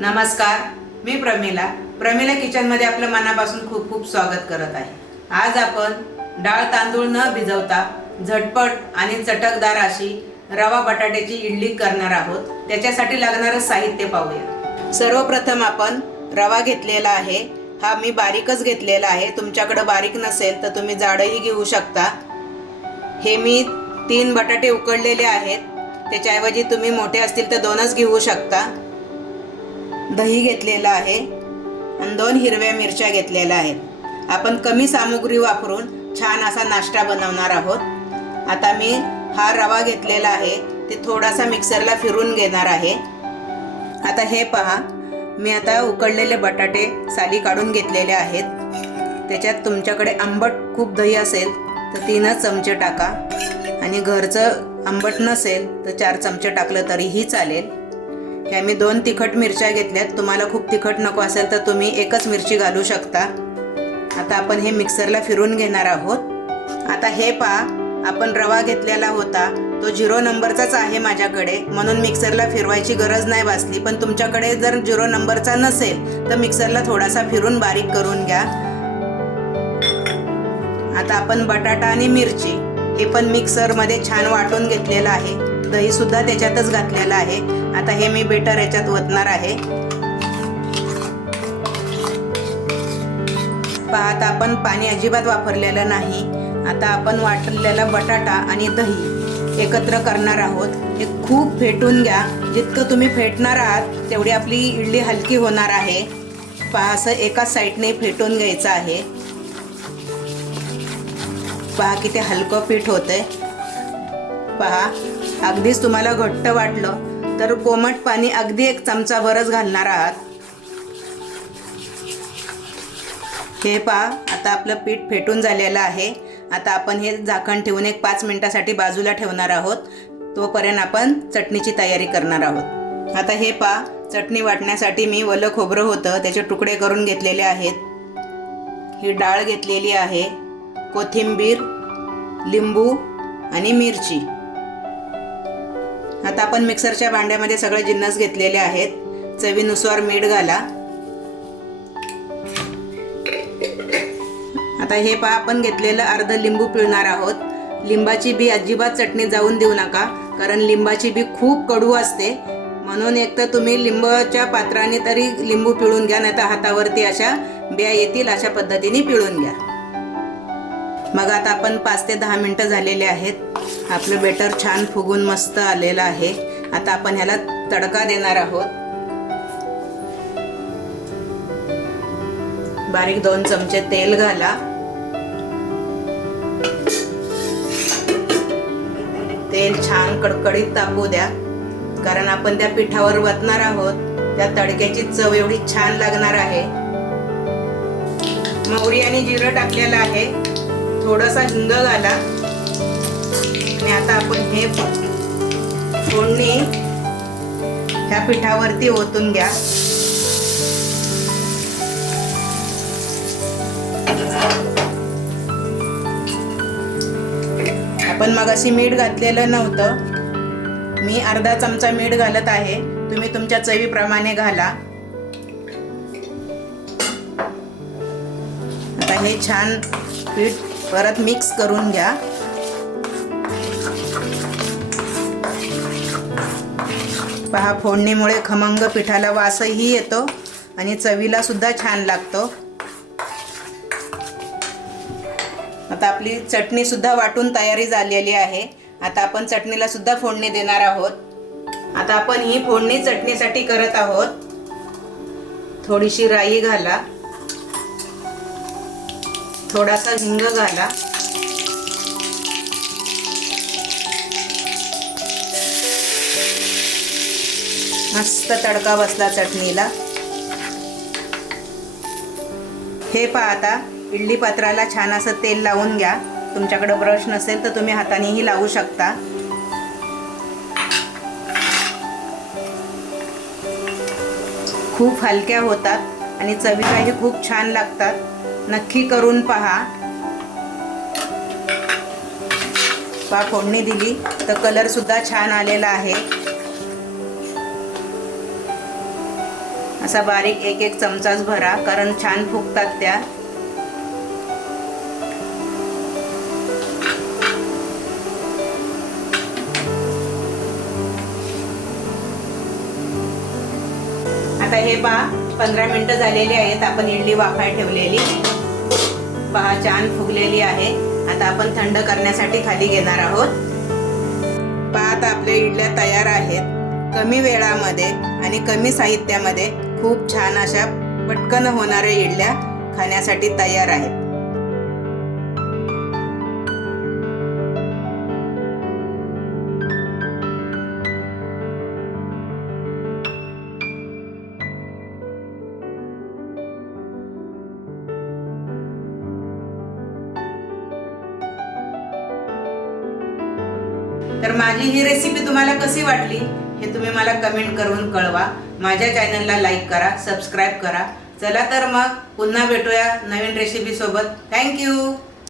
नमस्कार, मी प्रमिला किचनमध्ये आपलं मनापासून खूप खूप स्वागत करत आहे। आज आपण डाळ तांदूळ न भिजवता झटपट आणि चटकदार अशी रवा बटाट्याची इडली करणार आहोत। त्याच्यासाठी लागणारे साहित्य पाहूया। सर्वप्रथम आपण रवा घेतलेला आहे। हा मी बारीकच घेतलेला आहे। तुमच्याकडे बारीक नसेल तर तुम्ही जाडही घेऊ शकता। हे मी 3 बटाटे उकडलेले आहेत। त्याच्याऐवजी तुम्ही मोठे असतील तर 2च घेऊ शकता। दही घेतलेला आहे आणि 2 हिरव्या मिरच्या घेतलेल्या आहेत। आपण कमी सामग्री वापरून छान असा नाश्ता बनवणार आहोत। आता मी हा रवा घेतलेला आहे ते थोडासा मिक्सरला फिरून घेणार आहे। आता हे पहा, मी आता उकडलेले बटाटे साली काढून घेतलेले आहेत। त्याच्यात तुमच्याकडे आंबट खूप दही असेल तर 3 चमचे टाका आणि घरचं आंबट नसेल तर 4 चमचे टाकलं तरीही चालेल। ह्या मी 2 तिखट मिरच्या घेतल्यात। तुम्हाला खूप तिखट नको असेल तर तुम्ही एकच मिरची घालू शकता। आता आपण हे मिक्सरला फिरून घेणार आहोत। आता हे पहा, आपण रवा घेतलेला होता तो 0 नंबरचाच आहे माझ्याकडे, म्हणून मिक्सरला फिरवायची गरज नाही भासली। पण तुमच्याकडे जर 0 नंबरचा नसेल तर मिक्सरला थोडासा फिरून बारीक करून घ्या। आता आपण बटाटा आणि मिरची हे पण मिक्सरमध्ये छान वाटून घेतलेलं आहे। दही सुद्धा त्याच्यातच घातलेलं आहे। आता हे मी बेटर याच्यात ओतणार आहे। पाहता आपण पाणी अजिबात वापरलेलं नाही। आता आपण वाटलेला बटाटा आणि दही एकत्र करणार आहोत। हे खूप फेटून घ्या। जितकं तुम्ही फेटणार आहात तेवढी आपली इडली हलकी होणार आहे। पहा, असं एकाच साईडने फेटून घ्यायचं आहे। पहा किती हलकं पीठ होतंय। पहा, अगदीच तुम्हाला घट्ट वाटलं तर कोमट पाणी अगदी 1 चमचा भरच घालणार आहात। हे पहा, आता आपलं पीठ फेटून झालेलं आहे। आता आपण हे झाकण ठेवून 5 मिनिटासाठी बाजूला ठेवणार आहोत। तोपर्यंत आपण चटणीची तयारी करणार आहोत। आता हे पहा, चटणी वाटण्यासाठी मी ओलं खोबरं होतं त्याचे तुकडे करून घेतलेले आहेत। ही डाळ घेतलेली आहे, कोथिंबीर, लिंबू आणि मिरची। आता आपण मिक्सरच्या भांड्यामध्ये सगळे जिन्नस घेतलेले आहेत। चवीनुसार मीठ घाला। आता हे पहा, आपण घेतलेलं अर्ध लिंबू पिळणार आहोत। लिंबाची बी अजिबात चटणी जाऊन देऊ नका, कारण लिंबाची बी खूप कडू असते। म्हणून एक तर तुम्ही लिंबाच्या पात्राने तरी लिंबू पिळून घ्या, नाही तर हातावरती अशा बिया येतील अशा पद्धतीने पिळून घ्या। मग आता आपण 5 ते 10 मिनिटं झालेले आहेत। आपलं बेटर छान फुगून मस्त आलेलं आहे। आता आपण ह्याला तडका देणार आहोत। बारीक 2 चमचे तेल घाला। तेल छान कडकडीत तापू द्या, कारण आपण त्या पिठावर वतणार आहोत। त्या तडक्याची चव एवढी छान लागणार आहे। मोहरी आणि जिरं टाकलेलं आहे। थोडासा हिंग घाला आणि आता आपण हे फोडणी ह्या पिठावरती ओतून घ्या। आपण मगाशी मीठ घातलेलं नव्हतं, मी अर्धा चमचा मीठ घालत आहे। तुम्ही तुमच्या चवीप्रमाणे घाला। आता हे छान पीठ परत मिक्स करून घ्या। पहा, फोडणीमुळे खमंग पिठाला वासही येतो आणि चवीला सुद्धा छान लागतो। आता आपली चटणी सुद्धा वाटून तयारी झालेली आहे। आता आपण चटणीला सुद्धा फोडणी देणार आहोत। आता आपण ही फोडणी चटणीसाठी करत आहोत। थोडीशी राई घाला, थोडासा हिंग घाला, मस्त तडका बसला चटणीला। हे पहा, आता इडली पात्राला छान असं तेल लावून घ्या। तुमच्याकडे ब्रश नसेल तर तुम्ही हातानेही लावू शकता। खूप हलक्या होतात आणि चवीलाही खूप छान लागतात। नक्की करून पहा। फोडणी दिली तर कलर सुद्धा छान आलेला आहे। असा बारीक एक एक चमचाच भरा, कारण छान फुगतात त्या. आता हे पहा 15 मिनिटं झालेली आहेत. आपण इडली वाफाय ठेवलेली पहा छान फुगलेली आहे. आता आपण थंड करण्यासाठी खाली घेणार आहोत. पहा आता आपल्या इडल्या तयार आहेत. कमी वेळामध्ये आणि कमी साहित्यामध्ये खूप छान अशा पटकन होणाऱ्या इडल्या खाण्यासाठी तयार आहेत. तर माझी ही रेसिपी तुम्हाला कशी वाटली हे तुम्ही मला कमेंट करून कळवा. माझ्या चॅनलला लाईक करा, सबस्क्राईब करा. चला तर मग पुन्हा भेटूया नवीन रेसिपी सोबत. थँक्यू.